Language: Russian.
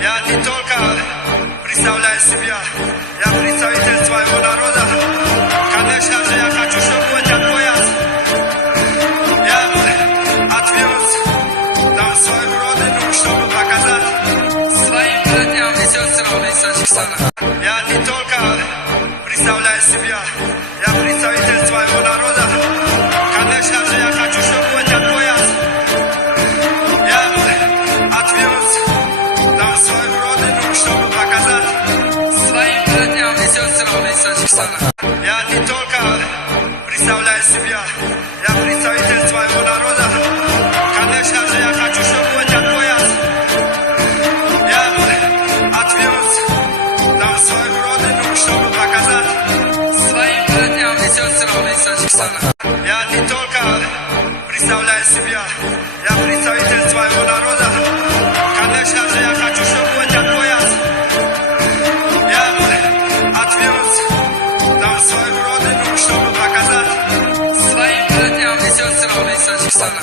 Я не только представляю себя, я представитель своего народа. Конечно же, я хочу, чтобы этот пояс я отвез на свою родину, чтобы показать своим родням и сестрам из Таджикистана. Я не только представляю себя, я представитель своего народа. Конечно же, я хочу, чтобы этот пояс я отвез на свою родину, чтобы показать своим родням и сестрам из Таджикистана. Я не только представляю себя, я представитель своего народа. Конечно же, я хочу, чтобы этот пояс я отвез на свою родину, чтобы показать своим родням и сестрам из Таджикистана. Я не только представляю себя, я представитель своего народа. Конечно же, я хочу, чтобы этот пояс я отвез на свою родину, чтобы показать своим родням и сестрам из Таджикистана.